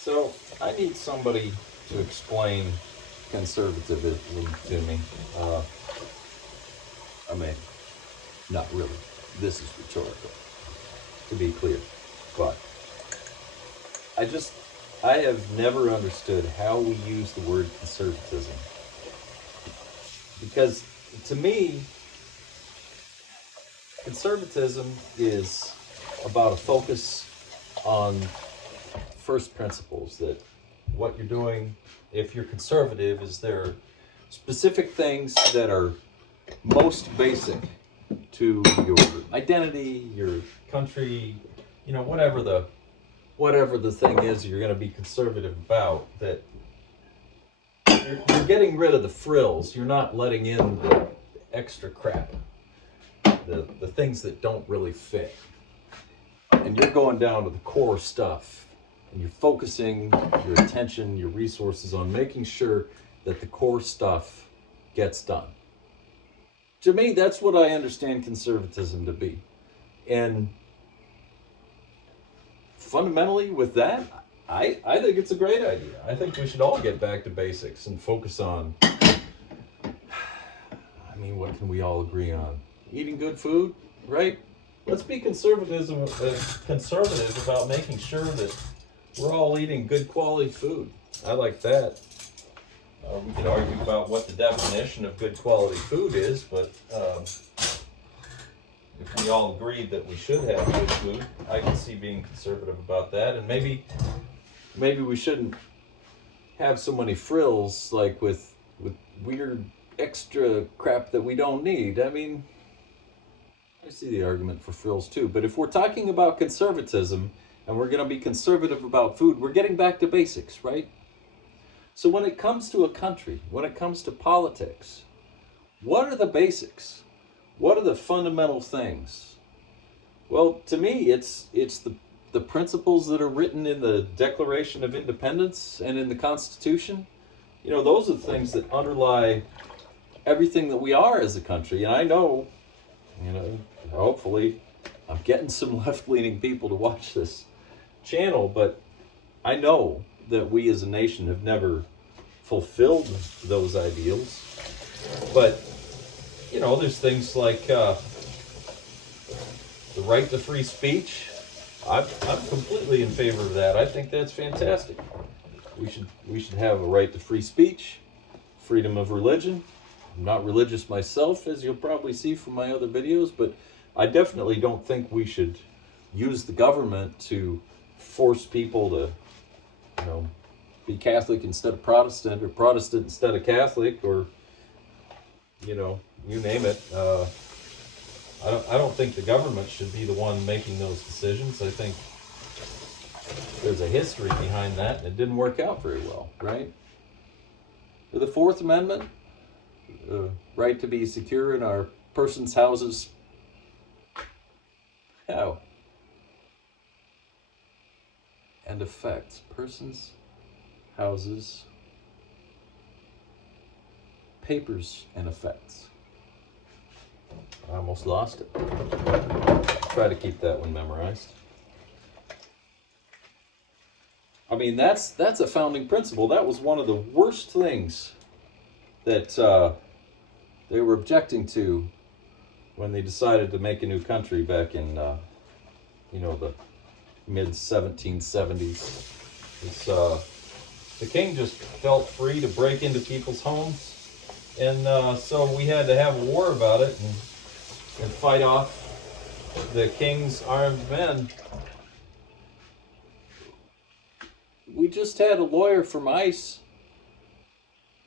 So I need somebody to explain conservatism to me. I mean, not really. This is rhetorical, to be clear. But I just, I have never understood how we use the word conservatism. Because to me, conservatism is about a focus on first principles, that what you're doing, if you're conservative, is there are specific things that are most basic to your identity, your country, whatever the thing is you're going to be conservative about, that you're getting rid of the frills. You're not letting in the extra crap, the things that don't really fit. And you're going down to the core stuff, and you're focusing your attention, your resources on making sure that the core stuff gets done. To me, that's what I understand conservatism to be. And fundamentally with that, I think it's a great idea. I think we should all get back to basics and focus on, what can we all agree on? Eating good food, right? Let's be conservative about making sure that we're all eating good quality food. I like that. We could argue about what the definition of good quality food is, but if we all agreed that we should have good food, I can see being conservative about that. And maybe we shouldn't have so many frills, like with weird extra crap that we don't need. I see the argument for frills too, but if we're talking about conservatism and we're going to be conservative about food, we're getting back to basics, right? So when it comes to a country, when it comes to politics, what are the basics? What are the fundamental things? Well, to me, it's the principles that are written in the Declaration of Independence and in the Constitution. Those are the things that underlie everything that we are as a country. And I know, hopefully I'm getting some left-leaning people to watch this channel, but I know that we as a nation have never fulfilled those ideals. But there's things like the right to free speech. I'm completely in favor of that. I think that's fantastic. We should have a right to free speech, freedom of religion. I'm not religious myself, as you'll probably see from my other videos, but I definitely don't think we should use the government to force people to, be Catholic instead of Protestant, or Protestant instead of Catholic, or, you name it. I don't think the government should be the one making those decisions. I think there's a history behind that, and it didn't work out very well, right? The Fourth Amendment, right to be secure in our persons' houses. How? And effects. Persons, houses, papers, and effects. I almost lost it. Try to keep that one memorized. That's a founding principle. That was one of the worst things that they were objecting to when they decided to make a new country back in the mid 1770s. The king just felt free to break into people's homes, and so we had to have a war about it and fight off the king's armed men. We just had a lawyer from ICE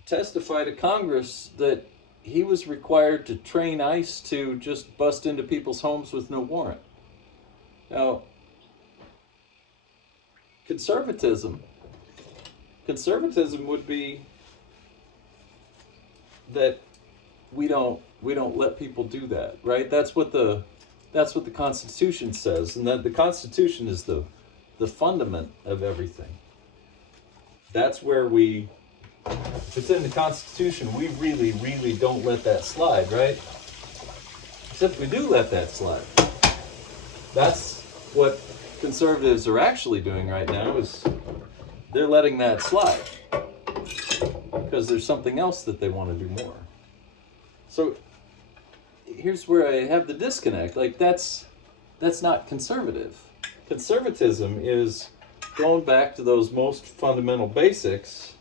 testify to Congress that he was required to train ICE to just bust into people's homes with no warrant. Now, conservatism would be that we don't let people do that, right? That's what the Constitution says, and that the Constitution is the fundament of everything. That's where if it's in the Constitution, we really, really don't let that slide, right? Except we do let that slide. That's what conservatives are actually doing right now, is they're letting that slide because there's something else that they want to do more. So here's where I have the disconnect. Like that's not conservative. Conservatism is going back to those most fundamental basics.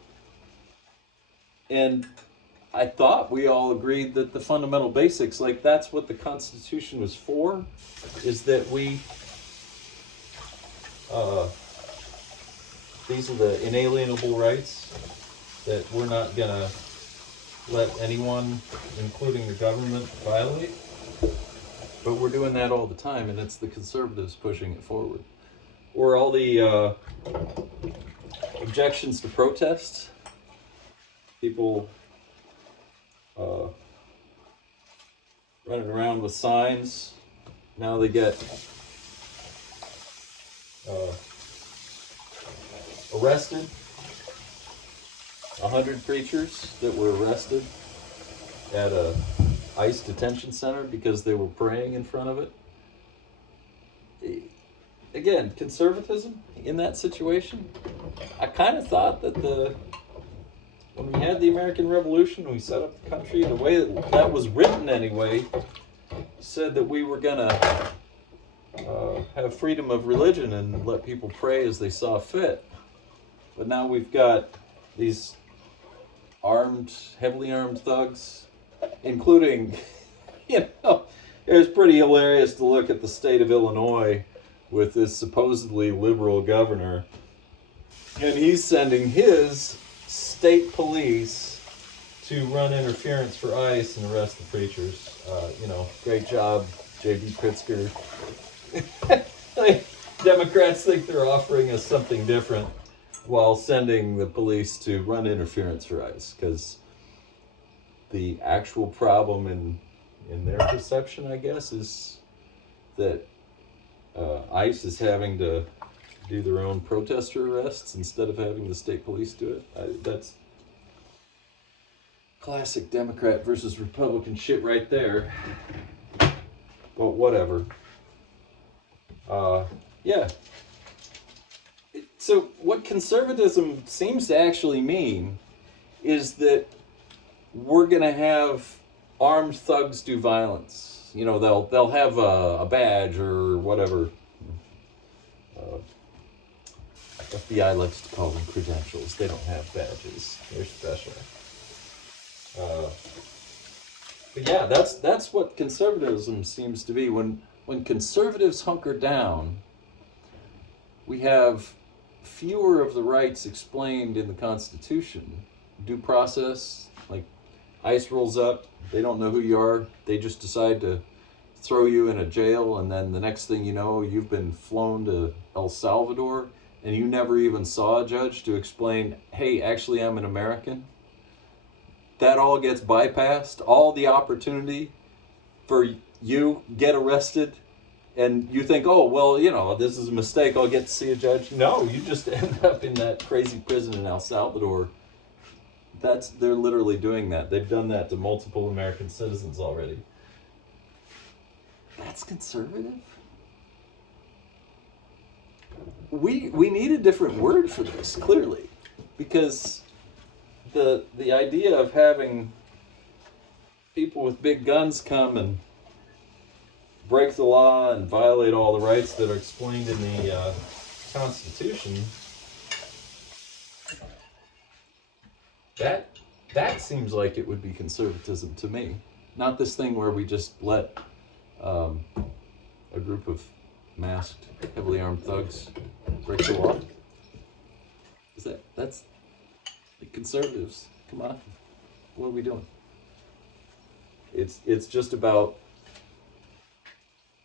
And I thought we all agreed that the fundamental basics, like that's what the Constitution was for, is that we, these are the inalienable rights that we're not gonna let anyone, including the government, violate. But we're doing that all the time, and it's the conservatives pushing it forward. Or all the objections to protests. People running around with signs. Now they get arrested. 100 preachers that were arrested at a ICE detention center because they were praying in front of it. Again, conservatism in that situation. I kind of thought that when we had the American Revolution, we set up the country, the way that was written anyway, said that we were gonna have freedom of religion and let people pray as they saw fit. But now we've got these heavily armed thugs, including, it was pretty hilarious to look at the state of Illinois with this supposedly liberal governor, and he's sending his state police to run interference for ICE and arrest the preachers. Great job, J.B. Pritzker. Democrats think they're offering us something different while sending the police to run interference for ICE, because the actual problem in their perception, I guess, is that ICE is having to do their own protester arrests instead of having the state police do it. That's classic Democrat versus Republican shit right there. But whatever. Yeah. So what conservatism seems to actually mean is that we're going to have armed thugs do violence. They'll have a badge or whatever. FBI likes to call them credentials. They don't have badges. They're special. But yeah, that's what conservatism seems to be. When conservatives hunker down, we have fewer of the rights explained in the Constitution. Due process, like ICE rolls up, they don't know who you are, they just decide to throw you in a jail, and then the next thing you know, you've been flown to El Salvador, and you never even saw a judge to explain, hey, actually I'm an American. That all gets bypassed. All the opportunity for you get arrested, and you think, oh, well, this is a mistake, I'll get to see a judge. No, you just end up in that crazy prison in El Salvador. They're literally doing that. They've done that to multiple American citizens already. That's conservative? We need a different word for this, clearly, because the idea of having people with big guns come and break the law and violate all the rights that are explained in the Constitution, that seems like it would be conservatism to me. Not this thing where we just let a group of masked, heavily armed thugs break the law. That's the conservatives. Come on, what are we doing? It's just about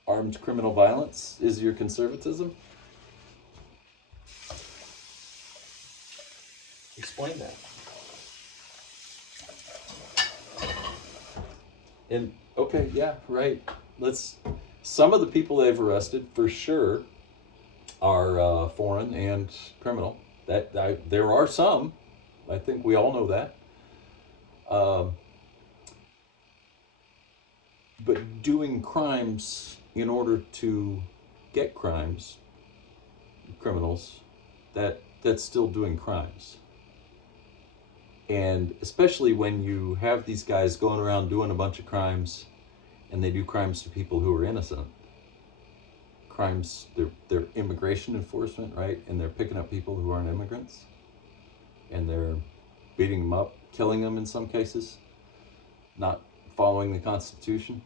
armed criminal violence is your conservatism? Explain that. And okay, yeah, right. Some of the people they've arrested for sure are foreign and criminal. There are some. I think we all know that. But doing crimes in order to get criminals, that that's still doing crimes. And especially when you have these guys going around doing a bunch of crimes, and they do crimes to people who are innocent. Crimes, they're immigration enforcement, right? And they're picking up people who aren't immigrants, and they're beating them up, killing them in some cases, not following the Constitution.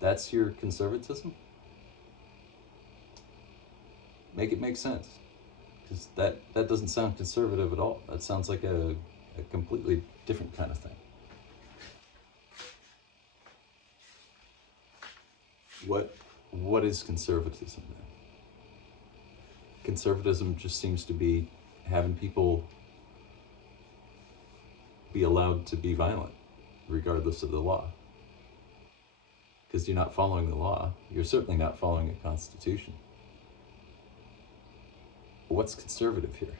That's your conservatism? Make it make sense. Because that doesn't sound conservative at all. That sounds like a completely different kind of thing. What is conservatism then? Conservatism just seems to be having people be allowed to be violent regardless of the law. Because you're not following the law. You're certainly not following a constitution. What's conservative here?